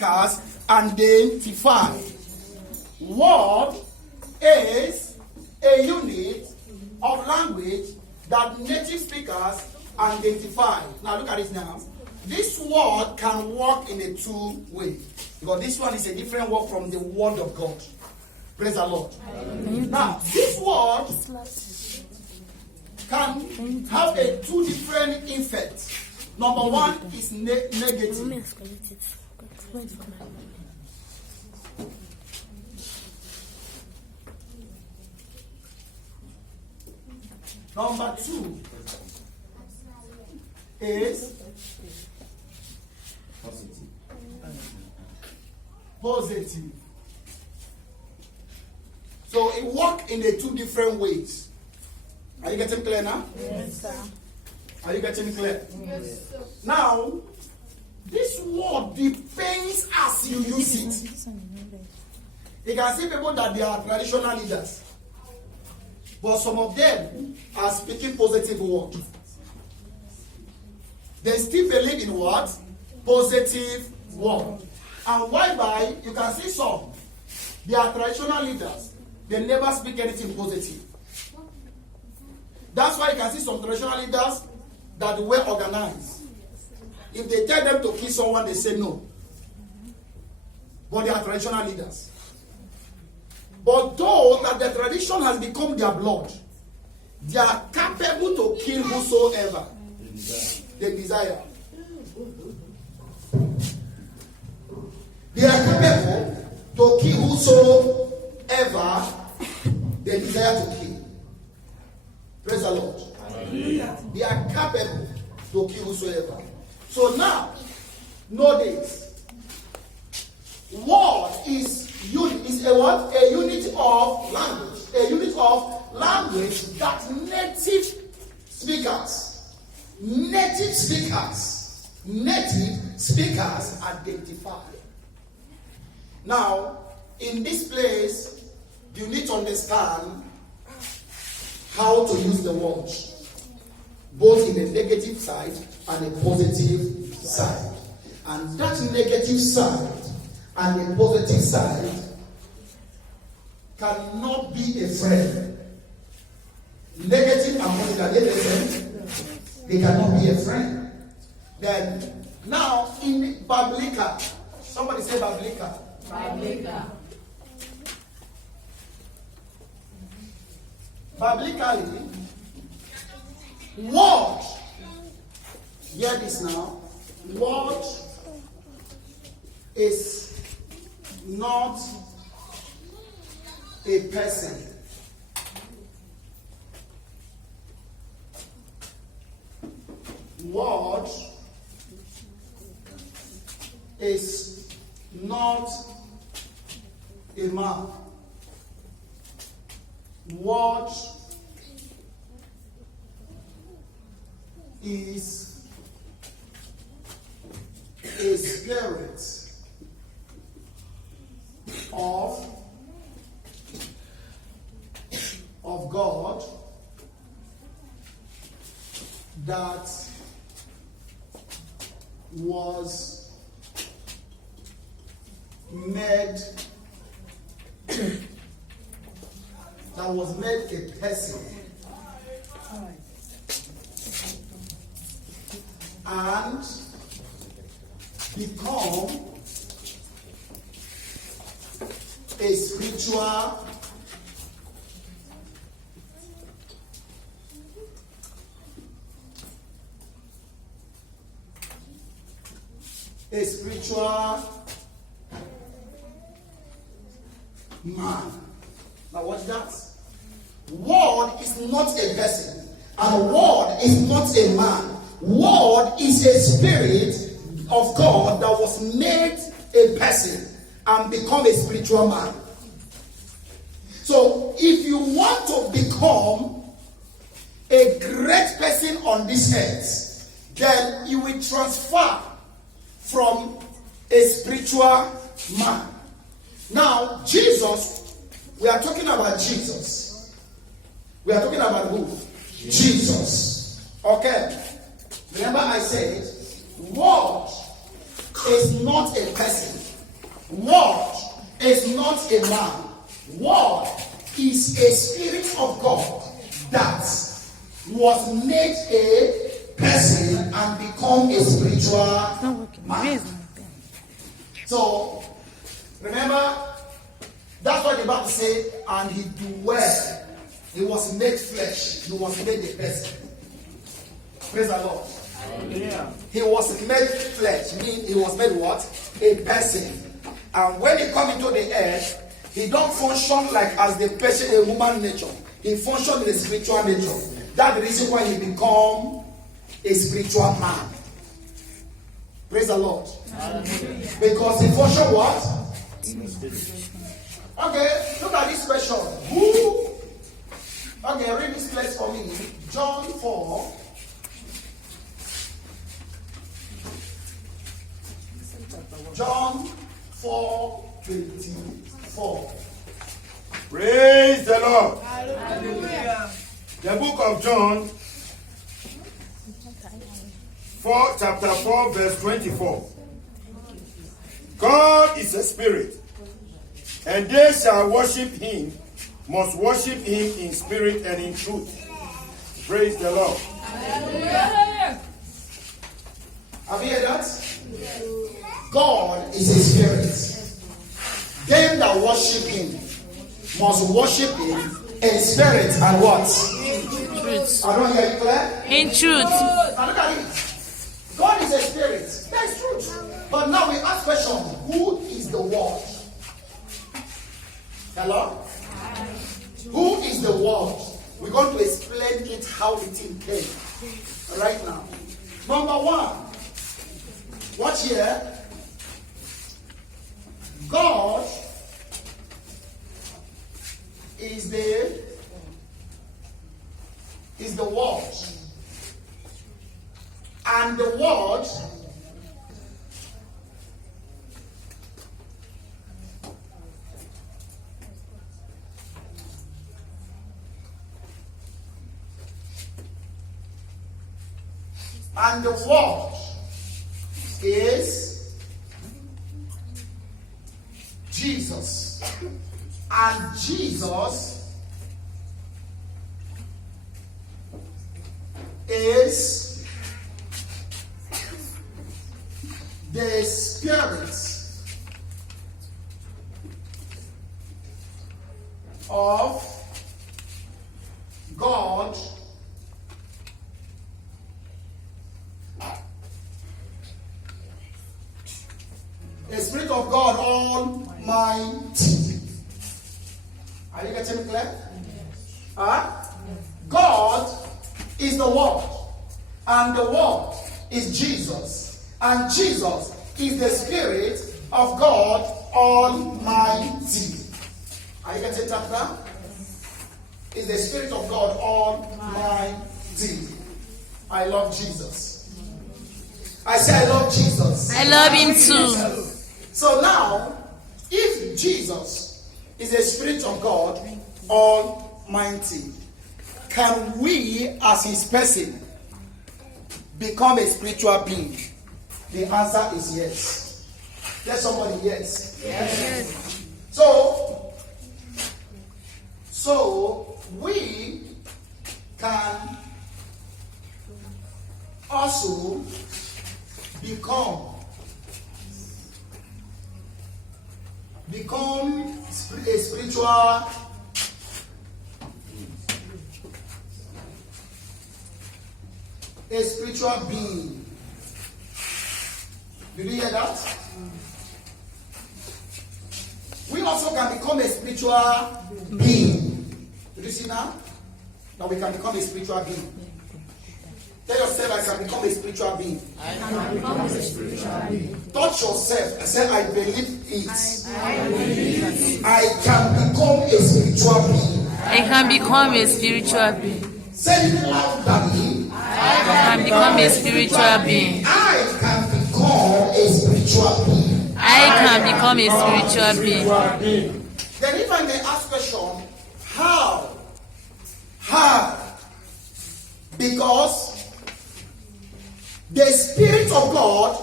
speakers identify. Word is a unit of language that native speakers identify. Now look at it now. This word can work in a two-way, because this one is a different word from the word of God. Praise the Lord. Now, this word can have a two different effects. Number one is negative. Number two is positive. So it works in a two different ways. Are you getting clear now? Yes, sir. Are you getting clear? Yes, sir. Now, this word depends as you use it. You can see people that they are traditional leaders, but some of them are speaking positive words. They still believe in what? Positive word. And whereby you can see some, they are traditional leaders. They never speak anything positive. That's why you can see some traditional leaders that they were organized. If they tell them to kill someone, they say no. But they are traditional leaders. But though that the tradition has become their blood, they are capable to kill whosoever they desire. They are capable to kill whosoever they desire to kill. Praise the Lord. Hallelujah. They are capable to kill whosoever. So now, know this. Word is a what? A unit of language. A unit of language that native speakers identify. Now, in this place, you need to understand how to use the word, both in a negative side and a positive side. And that negative side and a positive side cannot be a friend. Negative and positive, are they a friend? They cannot be a friend. Then, now in Biblical, somebody say Biblical. Biblically, word, hear this now, word is not a person. Word is not a man. Word is a spirit of God that was made a person and become a spiritual man. Now what's that? Word is not a person, and word is not a man. Word is a spirit of God that was made a person and become a spiritual man. So if you want to become a great person on this earth, then you will transfer from a spiritual man. Now, Jesus, we are talking about Jesus. We are talking about who? Jesus. Okay. Remember I said, word is not a person. not a man. Word is a spirit of God that was made a person and become a spiritual man. So, remember, that's what the Bible says, and he dwelled. He was made flesh. He was made a person. Praise the Lord. Yeah. He was made flesh, meaning he was made what? A person. And when he come into the earth, he don't function like as the person, a human nature. He function in the spiritual nature. That's the reason why he become a spiritual man. Praise the Lord. Because he function what? Okay, look at this question. Who? Okay, read this place for me. John 4. John 4:24. Praise the Lord. Hallelujah. The book of John, chapter 4, verse 24. God is a spirit, and they shall worship him, must worship him in spirit and in truth. Praise the Lord. Hallelujah. Have you heard that? God is a spirit. Them that worship him must worship him in spirit and what? Truth. I don't hear you clear? In truth. Now look at it. God is a spirit. That's truth. But now we ask question, who is the word? Hello? Who is the word? We're going to explain it how the thing came. Right now. Number one. Watch here. God is the word. And the word is Jesus. And Jesus is the Spirit of God the Spirit of God Almighty. Are you getting me clear? God is the Word, and the Word is Jesus, and Jesus is the Spirit of God Almighty. Are you getting that now? Is the Spirit of God Almighty. I love Jesus. I say I love Jesus. I love him too. So now, if Jesus is the Spirit of God Almighty, can we as his person become a spiritual being? The answer is yes. Let somebody yes. Yes. So we can also become a spiritual being. Did you hear that? We also can become a spiritual being. Did you see now? Now we can become a spiritual being. Tell yourself, I can become a spiritual being. I can become a spiritual being. Touch yourself and say, I believe it. I believe it. I can become a spiritual being. I can become a spiritual being. Say it loudly. I can become a spiritual being. I can become a spiritual being. I can become a spiritual being. Then if I may ask question, how? How? Because the Spirit of God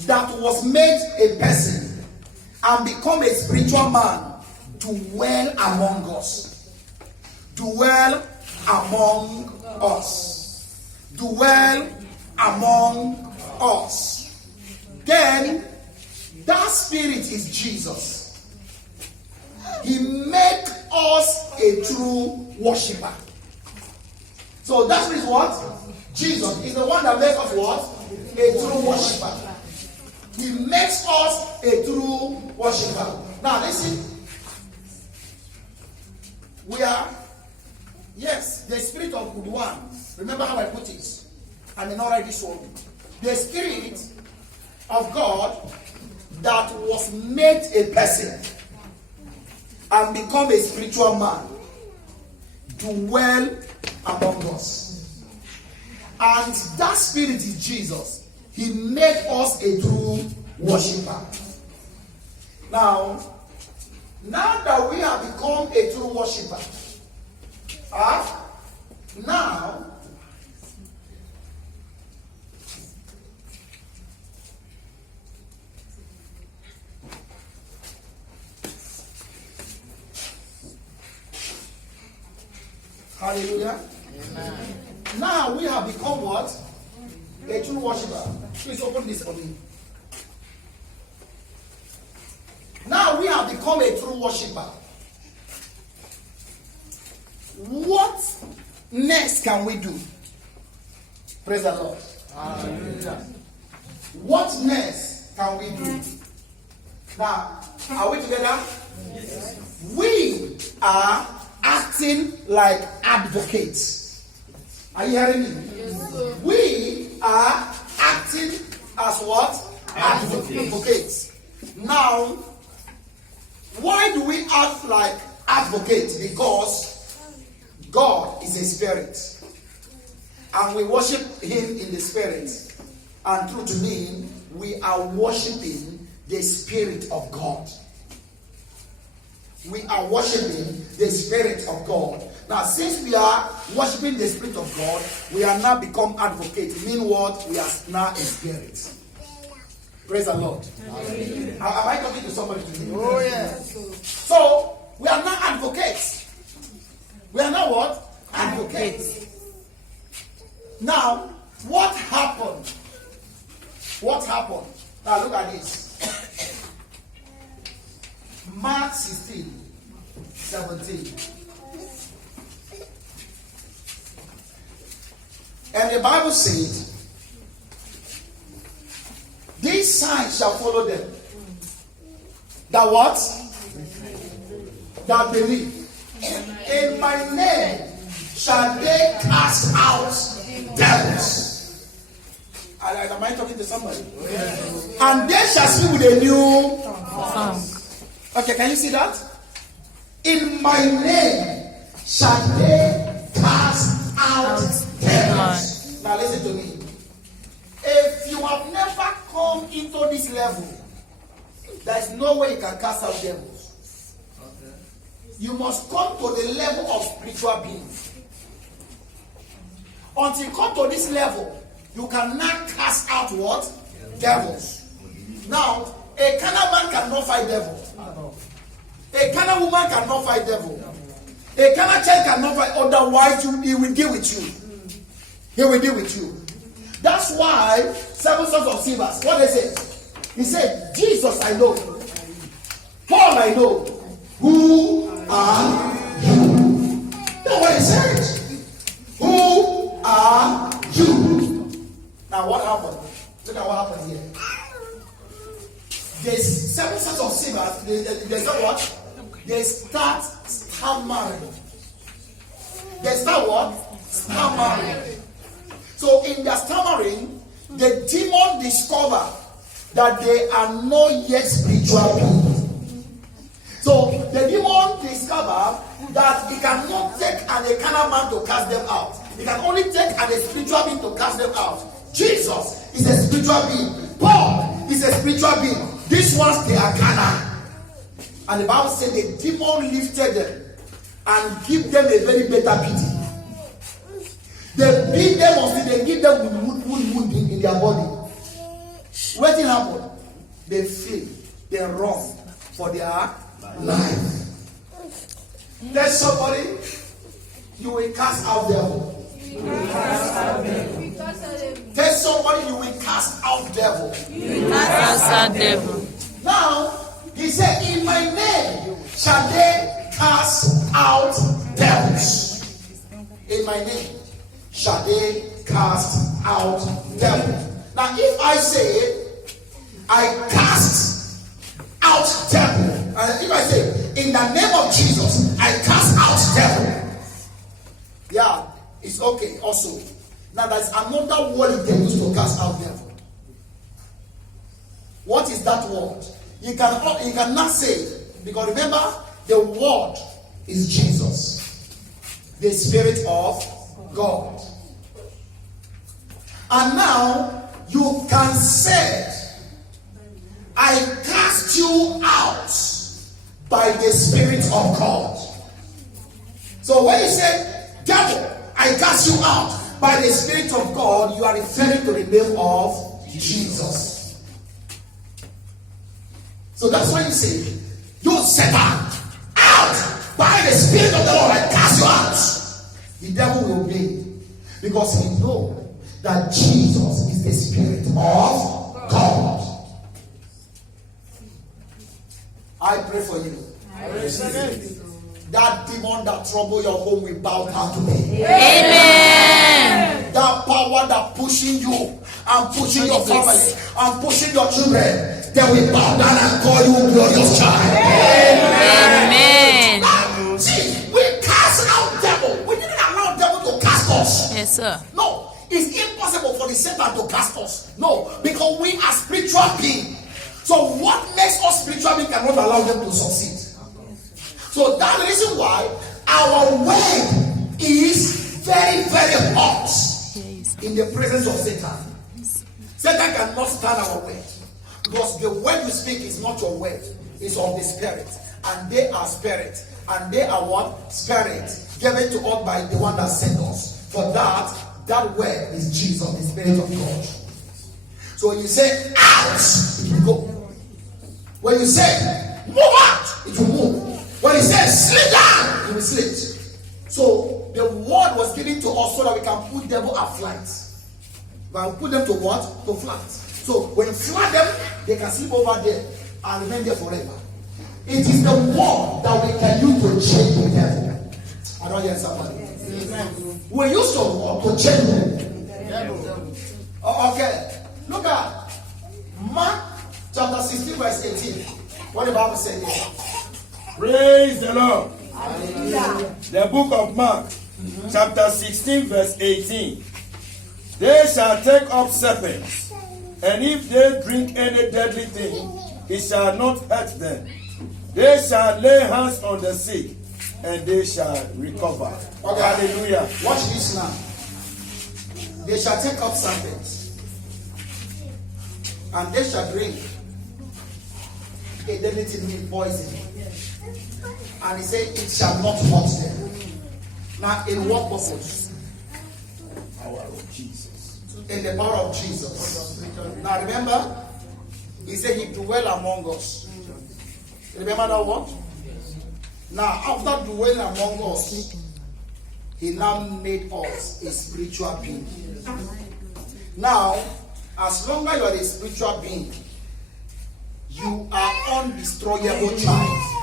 that was made a person and become a spiritual man dwell among us. Dwell among us. Dwell among us. Then that spirit is Jesus. He made us a true worshiper. So that is what? Jesus is the one that makes us what? A true worshiper. He makes us a true worshiper. Now listen. We are, yes, the spirit of good one. Remember how I put it? I may not write this one. The spirit of God that was made a person and become a spiritual man dwell among us. And that spirit is Jesus. He made us a true worshiper. Now that we have become a true worshiper, now hallelujah. Amen. Now we have become what? A true worshiper. Please open this for me. Now we have become a true worshiper. What next can we do? Praise the Lord. Hallelujah. What next can we do? Now, are we together? Yes. We are acting like advocates. Are you hearing me? Yes. We are acting as what? Advocates. Now, why do we act like advocates? Because God is a spirit, and we worship Him in the spirit. And through to me, we are worshiping the Spirit of God. We are worshiping the Spirit of God. Now, since we are worshiping the Spirit of God, we are now become advocates. Mean what? We are now a spirit. Praise the Lord. Am I talking to somebody today? Oh, yes. So, we are now advocates. We are now what? Advocates. Now, what happened? What happened? Now, look at this. Mark 16, 17. And the Bible said, these signs shall follow them. That what? That believe. In my name shall they cast out devils. Am I talking to somebody? And they shall speak with a new song. Okay, can you see that? In my name shall they cast out devils. Now listen to me. If you have never come into this level, there is no way you can cast out devils. Okay. You must come to the level of spiritual beings. Until you come to this level, you cannot cast out what? Devils. Now, a carnal man cannot fight devil. A carnal woman cannot fight devil. A carnal child cannot fight. Otherwise, he will deal with you. He will deal with you. That's why 7 sons of Sceva, what they say? He said, Jesus I know, Paul I know, who are you? That's what he said. Who are you? Now what happened? Look at what happened here. There's 7 sons of Sceva, they say what? They start stammering. They start what? Stammering. So in their stammering, the demon discover that they are not yet spiritual beings. So the demon discover that he cannot take a carnal man to cast them out. He can only take a spiritual being to cast them out. Jesus is a spiritual being. Paul is a spiritual being. These ones, they are carnal. And the Bible said the demon lifted them and give them a very better pity. They beat them until they give them wound in their body. What did happen? They flee. They run for their life. Tell somebody, you will cast out devil. Tell somebody, you will cast out devil. Cast out devil. Now, he said, in my name shall they cast out devils. In my name shall they cast out devils. Now, if I say, I cast out devil, and if I say, in the name of Jesus, I cast out devil, yeah, it's okay also. Now, there's another word you can use to cast out devil. What is that word? You cannot say it, because remember, the word is Jesus, the Spirit of God. And now you can say, I cast you out by the Spirit of God. So when you say, devil, I cast you out by the Spirit of God, you are referring to the name of Jesus. So that's why you say, you Satan, out by the Spirit of the Lord, I cast you out. The devil will obey, because he knows that Jesus is the Spirit of God. I pray for you. That demon that trouble your home will bow down today. Amen. That power that pushing you and pushing your family and pushing your children, they will bow down and call you glorious child. Amen. Now, see, we cast out devil. We didn't allow devil to cast us. Yes, sir. No, it's impossible for the Satan to cast us. No, because we are spiritual beings. So what makes us spiritual beings cannot allow them to succeed. So that's the reason why our way is very, very hot in the presence of Satan. Satan cannot stand our way, because the word you speak is not your word, it's of the Spirit, and they are spirit, and they are what? Spirit, given to us by the one that sent us. For that word is Jesus, the Spirit of God. So when you say out, it will go. When you say move out, it will move. When he says slip down, he will slip. So the word was given to us so that we can put devil at flight. We can put them to what? To flight. So when you fly them, they can sleep over there and remain there forever. It is the word that we can use to change the devil. I don't hear somebody. We use the word to change the devil. Okay. Look at Mark chapter 16 verse 18. What the Bible says here. Praise the Lord. The book of Mark, chapter 16, verse 18. They shall take up serpents, and if they drink any deadly thing, it shall not hurt them. They shall lay hands on the sick, and they shall recover. Okay. Hallelujah. Watch this now. They shall take up serpents, and they shall drink a deadly thing with poison. And he said, it shall not hurt them. Now, in what purpose? Power of Jesus. In the power of Jesus. Now, remember, he said he dwell among us. Remember that what? Now, after dwelling among us, he now made us a spiritual being. Now, as long as you are a spiritual being, you are undestroyable child.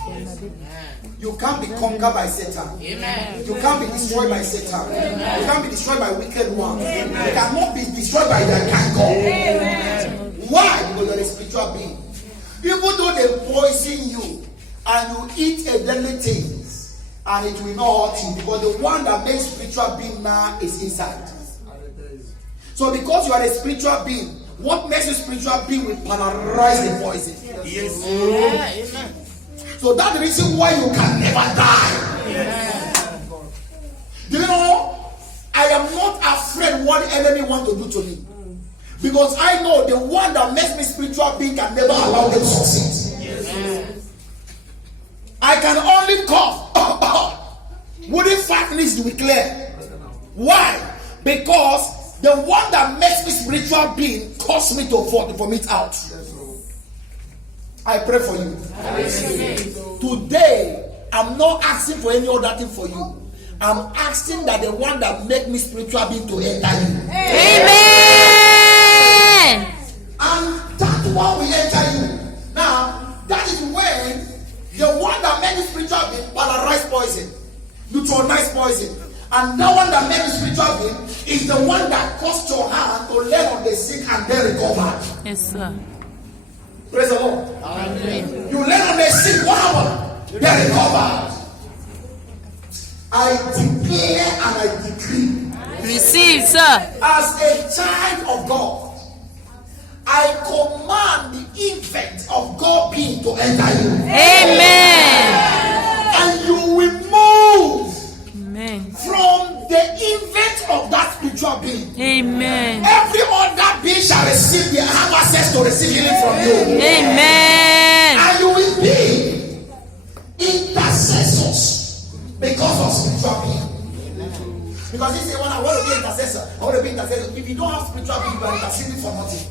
You can't be conquered by Satan. Amen. You can't be destroyed by Satan. Amen. You can't be destroyed by wicked ones. You cannot be destroyed by their canker. Why? Because you're a spiritual being. Even though they poison you and you eat a deadly things, and it will not hurt you, because the one that makes spiritual being now is inside. So because you are a spiritual being, what makes you spiritual being will paralyze the poison. Yes. Amen. So that's the reason why you can never die. Yes. Do you know, I am not afraid what the enemy want to do to me. Because I know the one that makes me spiritual being can never allow them to succeed. Yes. I can only come within 5 minutes to be clear. Why? Because the one that makes me spiritual being caused me to vomit out. I pray for you. Today, I'm not asking for any other thing for you. I'm asking that the one that make me spiritual being to enter you. Amen. And that one will enter you. Now, that is when the one that made me spiritual being polarized poison, neutralize poison. And that one that made me spiritual being is the one that caused your hand to lay on the sick and then recover. Yes, sir. Praise the Lord. Amen. You lay on the sick, what happened? They recovered. I declare and I decree, Receive, sir. as a child of God, I command the event of God being to enter you. Amen. And you will move Amen. from the event of that spiritual being. Amen. Every other being shall receive, they have access to receive healing from you. Amen. And you will be intercessors because of spiritual being. Because he said, when I want to be intercessor, I want to be intercessor. If you don't have spiritual being, you are interceding for nothing.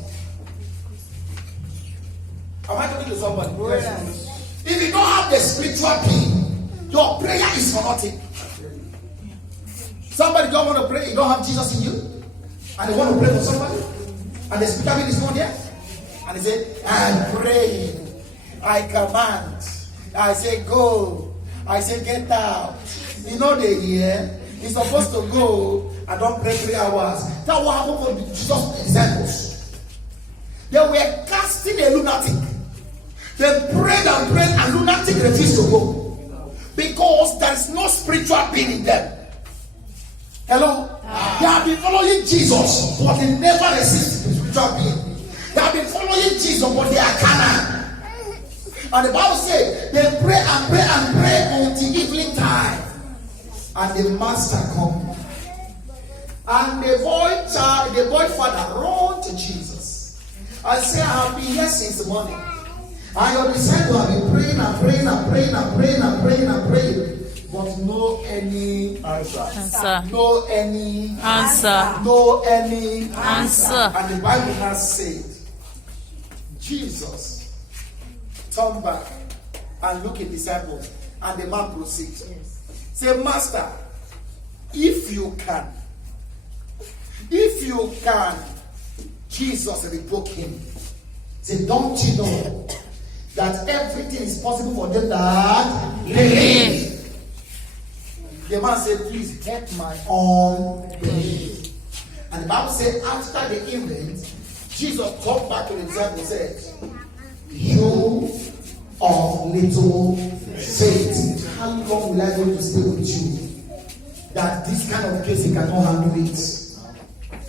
Am I talking to somebody? Yes. If you don't have the spiritual being, your prayer is for nothing. Somebody don't want to pray, you don't have Jesus in you, and they want to pray for somebody, and the spiritual being is not there, and they say, I'm praying, I command, I say go, I say get out. You know they hear, he's supposed to go and don't pray 3 hours. That's what happened for Jesus' disciples. They were casting a lunatic. They prayed and lunatic refused to go. Because there is no spiritual being in them. Hello? They have been following Jesus, but they never received the spiritual being. They have been following Jesus, but they are carnal. And the Bible says they pray and pray and pray until evening time. And the master comes. And the boy father run to Jesus and say, I have been here since the morning. And your disciples have been praying and praying and praying and praying and praying and praying. But no any Answer. no any Answer. no any Answer. And the Bible has said, Jesus turned back and looked at the disciples, and the man proceeds. Say, Master, if you can, Jesus rebuked him. Say, don't you know that everything is possible for them that believe? The man said, please get my own belief. And the Bible said, after the event, Jesus talked back to the disciples and said, you of little faith, how long will I go to stay with you? That this kind of case he cannot handle it?